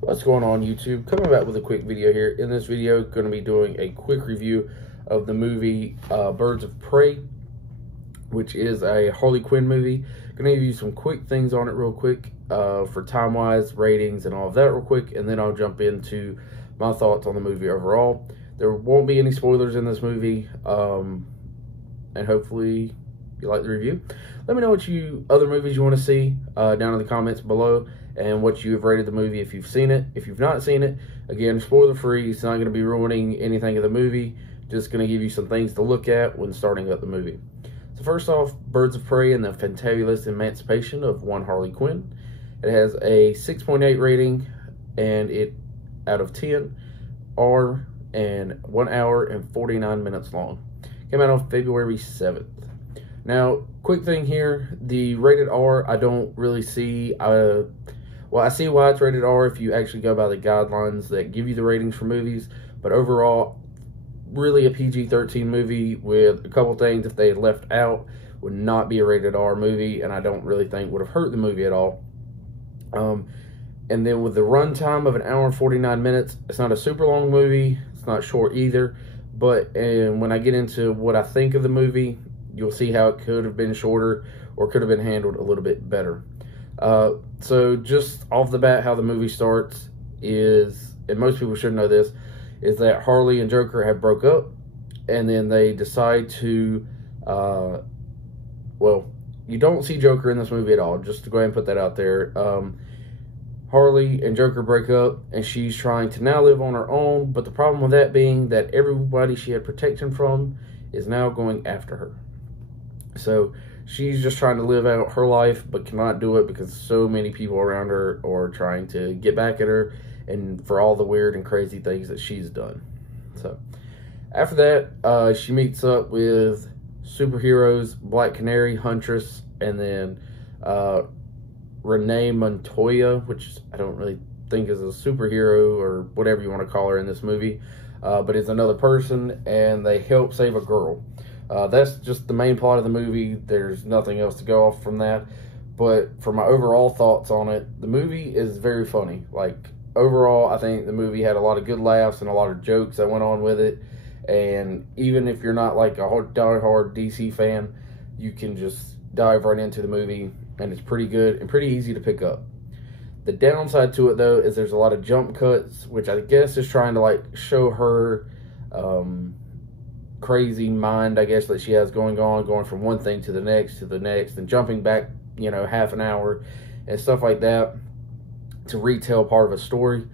What's going on, YouTube? Coming back with a quick video here. In this video, going to be doing a quick review of the movie Birds of Prey, which is a Harley Quinn movie. Going to give you some quick things on it real quick for time-wise, ratings, and all of that real quick, and then I'll jump into my thoughts on the movie overall. There won't be any spoilers in this movie, and hopefully you like the review. Let me know what other movies you want to see down in the comments below, and what you have rated the movie if you've seen it. If you've not seen it, again, spoiler free. It's not going to be ruining anything of the movie. Just going to give you some things to look at when starting up the movie. So first off, Birds of Prey and the Fantabulous Emancipation of One Harley Quinn. It has a 6.8 rating, and it out of 10, R, and 1 hour and 49 minutes long. Came out on February 7th. Now, quick thing here, the rated R, I don't really see, well, I see why it's rated R if you actually go by the guidelines that give you the ratings for movies, but overall, really a PG-13 movie with a couple things, if they had left out, would not be a rated R movie, and I don't really think would have hurt the movie at all. And then with the runtime of 1 hour and 49 minutes, it's not a super long movie, it's not short either, but when I get into what I think of the movie, you'll see how it could have been shorter or could have been handled a little bit better. So just off the bat, how the movie starts is, and most people should know this, is that Harley and Joker have broke up, and then they decide to, well, you don't see Joker in this movie at all, just to go ahead and put that out there. Harley and Joker break up, and she's trying to now live on her own, but the problem with that being that everybody she had protection from is now going after her. So she's just trying to live out her life, but cannot do it because so many people around her are trying to get back at her and for all the weird and crazy things that she's done. So after that, she meets up with superheroes, Black Canary, Huntress, and then Renee Montoya, which I don't really think is a superhero or whatever you want to call her in this movie, but is another person, and they help save a girl. That's just the main plot of the movie. There's nothing else to go off from that. But for my overall thoughts on it, the movie is very funny. Like, overall, I think the movie had a lot of good laughs and a lot of jokes that went on with it. And even if you're not like a die-hard DC fan, you can just dive right into the movie, and it's pretty good and pretty easy to pick up. The downside to it, though, is there's a lot of jump cuts, which I guess is trying to like show her crazy mind, I guess, that she has going from one thing to the next, and jumping back, you know, half an hour and stuff like that to retell part of a story,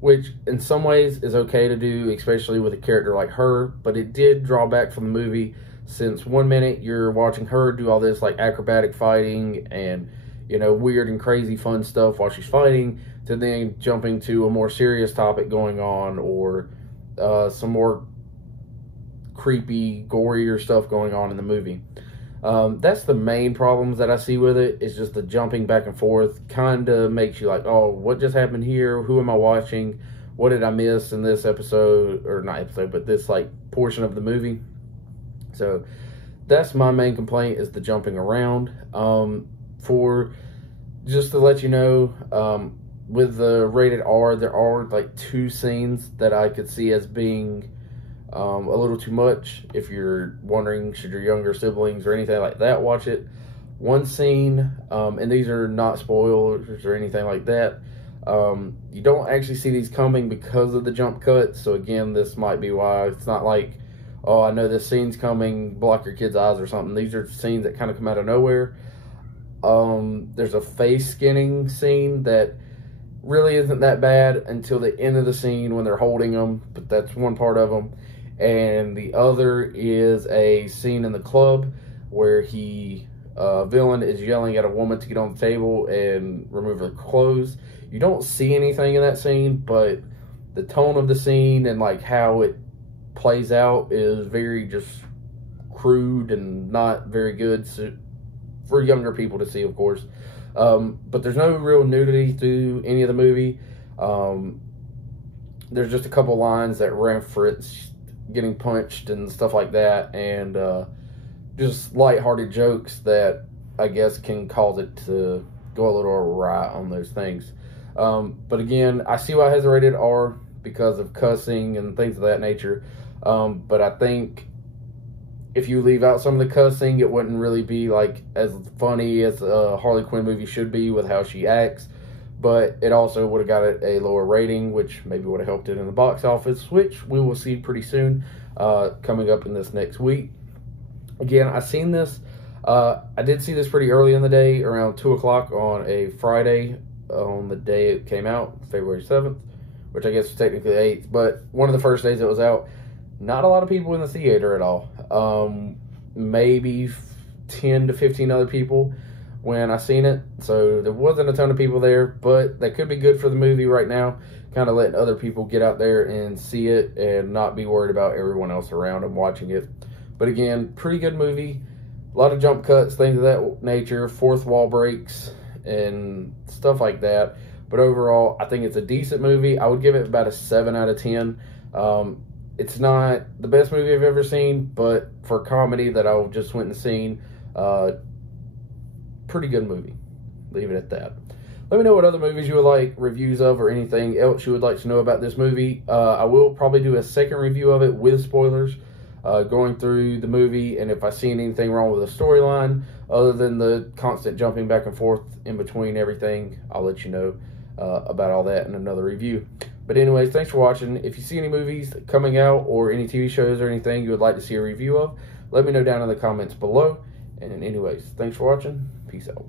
which in some ways is okay to do, especially with a character like her, but it did draw back from the movie, since 1 minute you're watching her do all this like acrobatic fighting and, you know, weird and crazy fun stuff while she's fighting, to then jumping to a more serious topic going on, or some more creepy, gorier stuff going on in the movie. That's the main problems that I see with it. It's just the jumping back and forth kind of makes you like, oh, what just happened here? Who am I watching? What did I miss in this episode? Or not episode, but this like portion of the movie. So that's my main complaint, is the jumping around. For just to let you know, with the rated R, there are like 2 scenes that I could see as being a little too much. If you're wondering, should your younger siblings or anything like that watch it? One scene, and these are not spoilers or anything like that, you don't actually see these coming because of the jump cut. So again, this might be why. It's not like, oh, I know this scene's coming, block your kid's eyes or something. These are scenes that kind of come out of nowhere. There's a face skinning scene that really isn't that bad until the end of the scene when they're holding them, but that's one part of them. And the other is a scene in the club where villain is yelling at a woman to get on the table and remove her clothes. You don't see anything in that scene, but the tone of the scene and like how it plays out is very just crude and not very good, so, for younger people to see, of course. But there's no real nudity through any of the movie. There's just a couple lines that reference getting punched and stuff like that, and just lighthearted jokes that I guess can cause it to go a little awry on those things. But again, I see why it has a rated R because of cussing and things of that nature. But I think if you leave out some of the cussing, it wouldn't really be like as funny as a Harley Quinn movie should be with how she acts. But it also would have got it a lower rating, which maybe would have helped it in the box office, which we will see pretty soon, coming up in this next week. Again, I seen this. I did see this pretty early in the day, around 2 o'clock on a Friday, on the day it came out, February 7th, which I guess was technically 8th, but one of the first days it was out. Not a lot of people in the theater at all. Maybe 10 to 15 other people when I seen it. So there wasn't a ton of people there, but that could be good for the movie right now. Kind of letting other people get out there and see it and not be worried about everyone else around them watching it. But again, pretty good movie. A lot of jump cuts, things of that nature, fourth wall breaks, and stuff like that. But overall, I think it's a decent movie. I would give it about a 7 out of 10. It's not the best movie I've ever seen, but for comedy that I just went and seen, pretty good movie. Leave it at that. Let me know what other movies you would like reviews of or anything else you would like to know about this movie. I will probably do a second review of it with spoilers, going through the movie, and if I see anything wrong with the storyline, other than the constant jumping back and forth in between everything, I'll let you know about all that in another review. But anyways, thanks for watching. If you see any movies coming out or any TV shows or anything you would like to see a review of, let me know down in the comments below. And anyways, thanks for watching. Peace out.